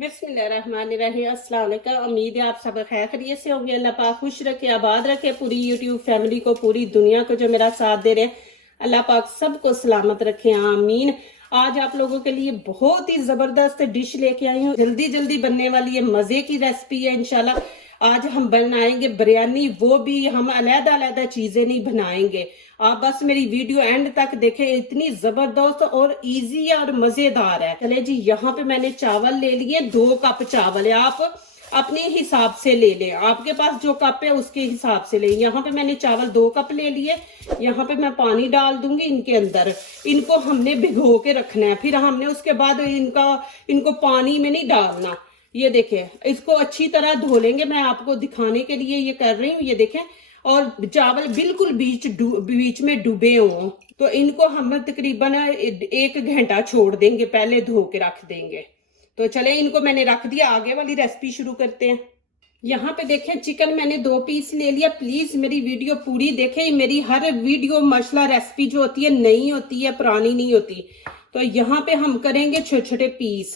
बिस्मिल्लाहिर्रहमानिर्रहीम। अस्सलाम वालेकुम। उम्मीद है आप सब खैर खैरियत से होंगे। अल्लाह पाक खुश रखे, आबाद रखे पूरी यूट्यूब फैमिली को, पूरी दुनिया को जो मेरा साथ दे रहे हैं। अल्लाह पाक सबको सलामत रखे, आमीन। आज आप लोगों के लिए बहुत ही ज़बरदस्त डिश लेके आई हूँ, जल्दी जल्दी बनने वाली है, मज़े की रेसिपी है इंशाल्लाह। आज हम बनाएंगे बिरयानी, वो भी हम अलग अलग चीज़ें नहीं बनाएंगे। आप बस मेरी वीडियो एंड तक देखें, इतनी जबरदस्त और इजी है और मजेदार है। चले जी, यहाँ पे मैंने चावल ले लिए, 2 कप चावल है। आप अपने हिसाब से ले लें, आपके पास जो कप है उसके हिसाब से लें। यहाँ पे मैंने चावल 2 कप ले लिए। यहाँ पे मैं पानी डाल दूंगी इनके अंदर। इनको हमने भिगो के रखना है, फिर हमने उसके बाद इनको पानी में नहीं डालना। ये देखें, इसको अच्छी तरह धो लेंगे। मैं आपको दिखाने के लिए ये कर रही हूँ, ये देखें। और चावल बिल्कुल बीच में डूबे हों, तो इनको हम तकरीबन 1 घंटा छोड़ देंगे, पहले धो के रख देंगे। तो चले, इनको मैंने रख दिया, आगे वाली रेसिपी शुरू करते हैं। यहाँ पे देखें, चिकन मैंने 2 पीस ले लिया। प्लीज मेरी वीडियो पूरी देखें। मेरी हर वीडियो माशाल्लाह रेसिपी जो होती है नई होती है, पुरानी नहीं होती। तो यहाँ पे हम करेंगे छोटे छोटे पीस,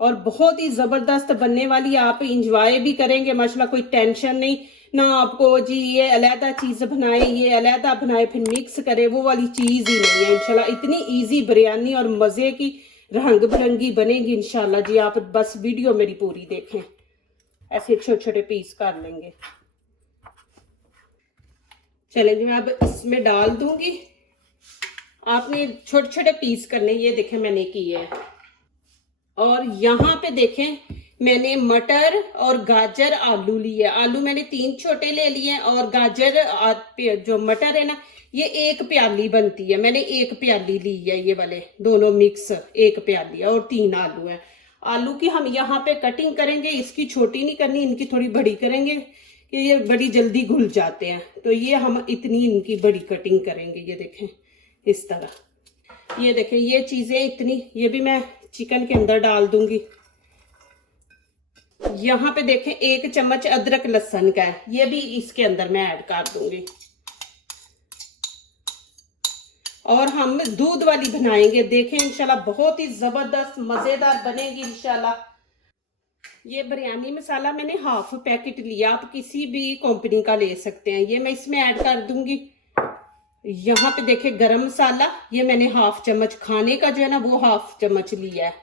और बहुत ही जबरदस्त बनने वाली। आप इंजॉय भी करेंगे माशाल्लाह, कोई टेंशन नहीं ना आपको जी ये अलहदा चीज बनाए, ये अलहदा बनाए फिर मिक्स करे, वो वाली चीज ही नहीं है इंशाल्लाह। इतनी इजी बिरयानी और मजे की रंग बिरंगी बनेगी इंशाल्लाह जी। आप बस वीडियो मेरी पूरी देखें। ऐसे छोटे छोटे पीस कर लेंगे। चलेंगे, मैं अब इसमें डाल दूंगी। आपने छोटे छोटे पीस करने, ये देखें मैंने किए है। और यहाँ पे देखें, मैंने मटर और गाजर आलू लिए। आलू मैंने 3 छोटे ले लिए, और गाजर जो मटर है ना, ये 1 प्याली बनती है, मैंने 1 प्याली ली है। ये वाले दोनों मिक्स 1 प्याली है, और 3 आलू है। आलू की हम यहाँ पे कटिंग करेंगे, इसकी छोटी नहीं करनी, इनकी थोड़ी बड़ी करेंगे कि ये बड़ी जल्दी घुल जाते हैं। तो ये हम इतनी इनकी बड़ी कटिंग करेंगे। ये देखें इस तरह। ये देखें, ये चीजें इतनी, ये भी मैं चिकन के अंदर डाल दूंगी। यहाँ पे देखें 1 चम्मच अदरक लहसुन का है, ये भी इसके अंदर मैं ऐड कर दूंगी। और हम दूध वाली बनाएंगे, देखें इंशाल्लाह बहुत ही जबरदस्त मजेदार बनेगी इंशाल्लाह। ये बिरयानी मसाला मैंने हाफ पैकेट लिया, आप किसी भी कंपनी का ले सकते हैं। ये मैं इसमें ऐड कर दूंगी। यहाँ पे देखें गरम मसाला, ये मैंने हाफ चम्मच, खाने का जो है ना वो हाफ चम्मच लिया है।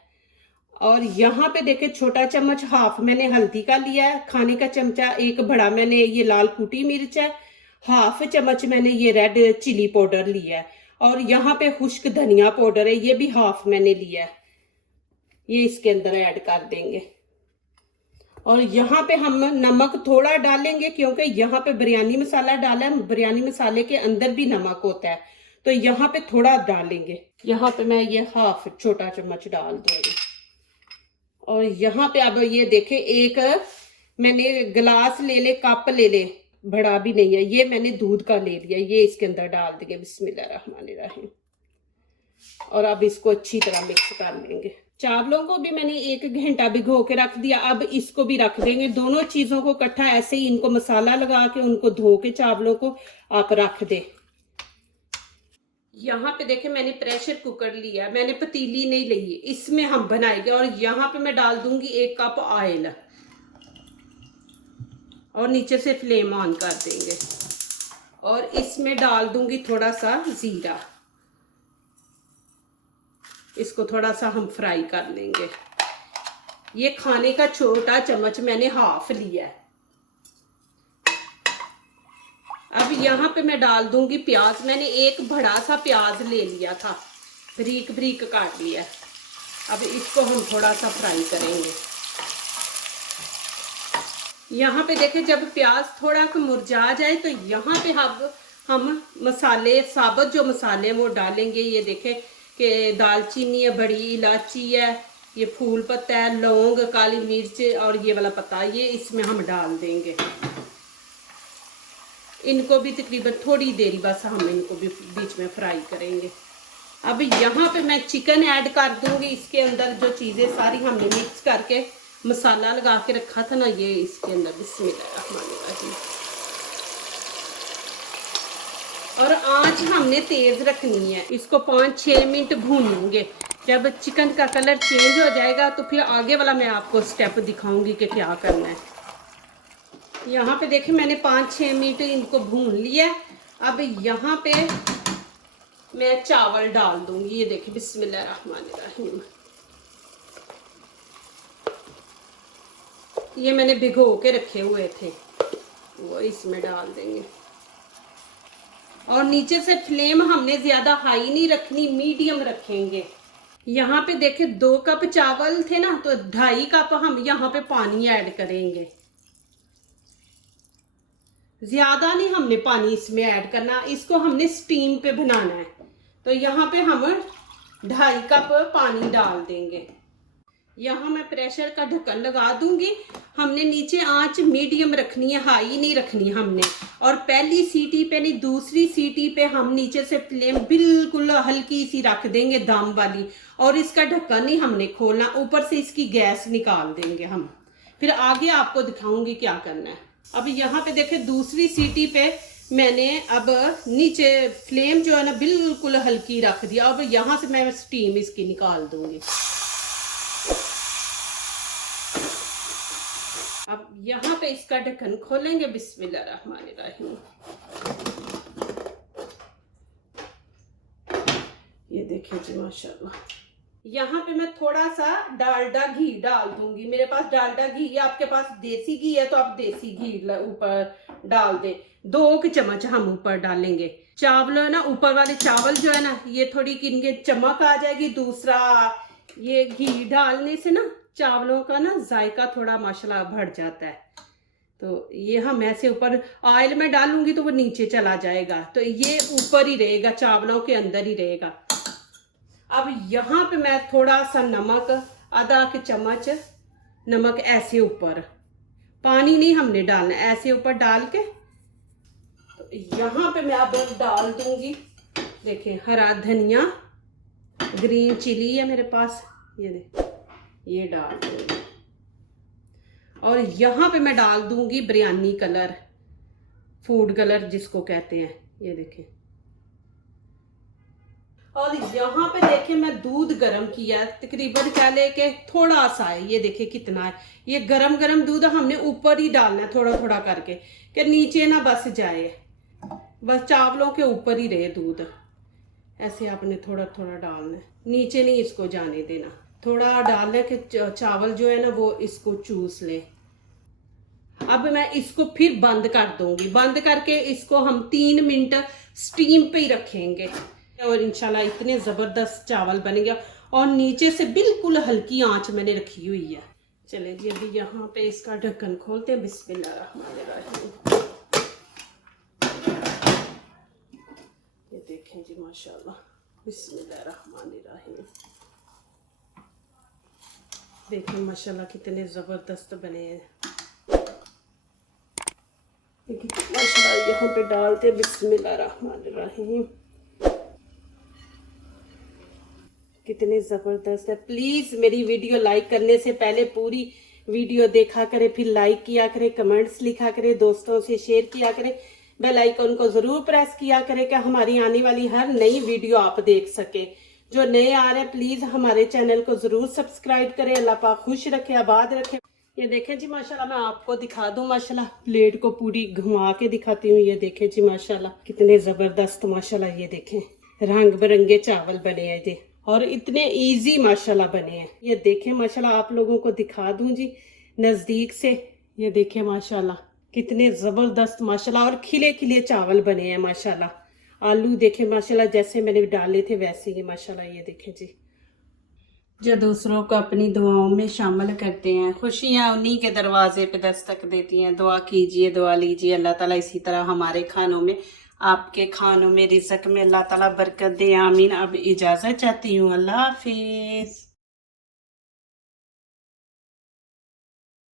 और यहाँ पे देखें छोटा चम्मच हाफ मैंने हल्दी का लिया है, खाने का चमचा 1 बड़ा मैंने ये लाल कुटी मिर्च है, हाफ चम्मच मैंने ये रेड चिली पाउडर लिया है। और यहाँ पे खुश्क धनिया पाउडर है, ये भी हाफ मैंने लिया है, ये इसके अंदर ऐड कर देंगे। और यहाँ पे हम नमक थोड़ा डालेंगे, क्योंकि यहाँ पे बिरयानी मसाला डाला है, बिरयानी मसाले के अंदर भी नमक होता है, तो यहाँ पे थोड़ा डालेंगे। यहाँ पे मैं ये हाफ छोटा चम्मच डाल दूंगी। और यहाँ पे अब ये देखें, 1 मैंने गिलास ले ले, कप ले ले, बड़ा भी नहीं है, ये मैंने दूध का ले लिया, ये इसके अंदर डाल देंगे। बिस्मिल्लाहिर्रहमानिर्रहीम। और अब इसको अच्छी तरह मिक्स कर लेंगे। चावलों को भी मैंने 1 घंटा भिगो के रख दिया, अब इसको भी रख देंगे। दोनों चीजों को इकट्ठा ऐसे ही इनको मसाला लगा के, उनको धो के चावलों को आप रख दे। यहाँ पे देखें मैंने प्रेशर कुकर लिया, मैंने पतीली नहीं ली, इसमें हम बनाएंगे। और यहाँ पे मैं डाल दूंगी 1 कप ऑयल, और नीचे से फ्लेम ऑन कर देंगे। और इसमें डाल दूंगी थोड़ा सा जीरा, इसको थोड़ा सा हम फ्राई कर लेंगे। ये खाने का छोटा चम्मच मैंने हाफ लिया है। अब यहाँ पे मैं डाल दूंगी प्याज, मैंने 1 बड़ा सा प्याज ले लिया था, बारीक बारीक काट लिया। अब इसको हम थोड़ा सा फ्राई करेंगे। यहाँ पे देखें, जब प्याज थोड़ा मुरझा जाए तो यहाँ पे हम मसाले, साबुत जो मसाले वो डालेंगे। ये देखें कि दालचीनी है, बड़ी इलायची है, ये फूल पत्ता है, लौंग, काली मिर्च और ये वाला पत्ता, ये इसमें हम डाल देंगे। इनको भी तकरीबन थोड़ी देरी बस हम इनको भी बीच में फ्राई करेंगे। अब यहाँ पे मैं चिकन ऐड कर दूंगी इसके अंदर, जो चीज़ें सारी हमने मिक्स करके मसाला लगा के रखा था ना, ये इसके अंदर। बिस्मिल्लाहिर्रहमानिर्रहीम। और आंच हमने तेज रखनी है, इसको 5-6 मिनट भूनेंगे। जब चिकन का कलर चेंज हो जाएगा तो फिर आगे वाला मैं आपको स्टेप दिखाऊंगी कि क्या करना है। यहाँ पे देखिए मैंने 5-6 मिनट इनको भून लिया। अब यहाँ पे मैं चावल डाल दूंगी। ये देखिए बिस्मिल्लाहिर्रहमानिर्रहीम। ये मैंने भिगो के रखे हुए थे, वो इसमें डाल देंगे। और नीचे से फ्लेम हमने ज्यादा हाई नहीं रखनी, मीडियम रखेंगे। यहाँ पे देखे 2 कप चावल थे ना, तो 2.5 कप हम यहाँ पे पानी ऐड करेंगे। ज्यादा नहीं हमने पानी इसमें ऐड करना, इसको हमने स्टीम पे बनाना है। तो यहाँ पे हम 2.5 कप पानी डाल देंगे। यहाँ मैं प्रेशर का ढक्कन लगा दूंगी। हमने नीचे आंच मीडियम रखनी है, हाई नहीं रखनी हमने। और पहली सीटी पे नहीं, दूसरी सीटी पे हम नीचे से फ्लेम बिल्कुल हल्की सी रख देंगे, दम वाली। और इसका ढक्कन नहीं हमने खोलना, ऊपर से इसकी गैस निकाल देंगे हम। फिर आगे आपको दिखाऊंगी क्या करना है। अब यहाँ पे देखे दूसरी सीटी पे मैंने अब नीचे फ्लेम जो है ना बिल्कुल हल्की रख दिया। अब यहाँ से मैं स्टीम इसकी निकाल दूंगी। अब यहाँ पे इसका ढक्कन खोलेंगे। बिस्मिल्लाहिर्रहमानिर्रहीम। ये देखिए जी माशाल्लाह। यहाँ पे मैं थोड़ा सा डालडा घी डाल दूंगी। मेरे पास डालडा घी है, आपके पास देसी घी है तो आप देसी घी ऊपर डाल दें। 2 चम्मच हम ऊपर डालेंगे। चावल है ना, ऊपर वाले चावल जो है ना, ये थोड़ी इनके चमक आ जाएगी। दूसरा ये घी डालने से ना चावलों का ना जायका थोड़ा माशाल्लाह बढ़ जाता है। तो ये हम ऐसे ऊपर ऑयल में डालूंगी तो वो नीचे चला जाएगा, तो ये ऊपर ही रहेगा, चावलों के अंदर ही रहेगा। अब यहाँ पे मैं थोड़ा सा नमक, आधा चम्मच नमक ऐसे ऊपर, पानी नहीं हमने डालना, ऐसे ऊपर डाल के तो यहाँ पे मैं अब डाल दूंगी। देखिए हरा धनिया, ग्रीन चिली है मेरे पास, ये डाल दूंगी। और यहाँ पे मैं डाल दूंगी बिरयानी कलर, फूड कलर जिसको कहते हैं, ये देखें। और यहाँ पे देखे मैं दूध गरम किया, तकरीबन कह ले के थोड़ा सा है। ये देखे कितना है। ये गरम गरम दूध हमने ऊपर ही डालना है, थोड़ा थोड़ा करके, कि नीचे ना बस जाए, बस चावलों के ऊपर ही रहे दूध। ऐसे आपने थोड़ा थोड़ा डालना है, नीचे नहीं इसको जाने देना। थोड़ा डालना कि चावल जो है ना वो इसको चूस ले। अब मैं इसको फिर बंद कर दूंगी। बंद करके इसको हम 3 मिनट स्टीम पे ही रखेंगे। और इंशाल्लाह इतने ज़बरदस्त चावल बनेंगे। और नीचे से बिल्कुल हल्की आंच मैंने रखी हुई है। चले जी अभी यहाँ पे इसका ढक्कन खोलते हैं। बिस्मिल्लाहिर्रहमानिर्रहीम। ये देखें जी माशाल्लाह। बिस्मिल्लाहिर्रहमानिर्रहीम। देखें माशाल्लाह कितने ज़बरदस्त बने हैं। माशाल्लाह यहाँ पे डालते बिस्मिल्लाहिर्रहमानिर्रहीम। कितने ज़बरदस्त है। प्लीज़ मेरी वीडियो लाइक करने से पहले पूरी वीडियो देखा करें, फिर लाइक किया करें, कमेंट्स लिखा करें, दोस्तों से शेयर किया करें, बेल आइकन को ज़रूर प्रेस किया करें कि हमारी आने वाली हर नई वीडियो आप देख सके। जो नए आ रहे हैं प्लीज़ हमारे चैनल को ज़रूर सब्सक्राइब करें। अल्लाह पाक खुश रखे, आबाद रखे। ये देखें जी माशाल्लाह, मैं आपको दिखा दूं माशाल्लाह, प्लेट को पूरी घुमा के दिखाती हूँ। ये देखें जी माशाल्लाह कितने ज़बरदस्त माशाल्लाह। ये देखें रंग बिरंगे चावल बने हैं जी, और इतने इजी माशाल्लाह बने हैं। ये देखें माशाल्लाह, आप लोगों को दिखा दूं जी नज़दीक से। ये देखें माशाल्लाह कितने ज़बरदस्त माशाल्लाह, और खिले खिले चावल बने हैं माशाल्लाह। आलू देखें माशाल्लाह जैसे मैंने डाले थे वैसे ही माशाल्लाह। ये देखें जी, जो दूसरों को अपनी दुआओं में शामिल करते हैं, खुशियाँ उन्हीं के दरवाजे पे दस्तक देती हैं। दुआ कीजिए, दुआ लीजिए, अल्लाह ताला इसी तरह हमारे खानों में, आपके खानों में, रिज़्क़ में अल्लाह ताला बरकत दे। आमीन। अब इजाज़त चाहती हूँ। अल्लाह हाफिज़।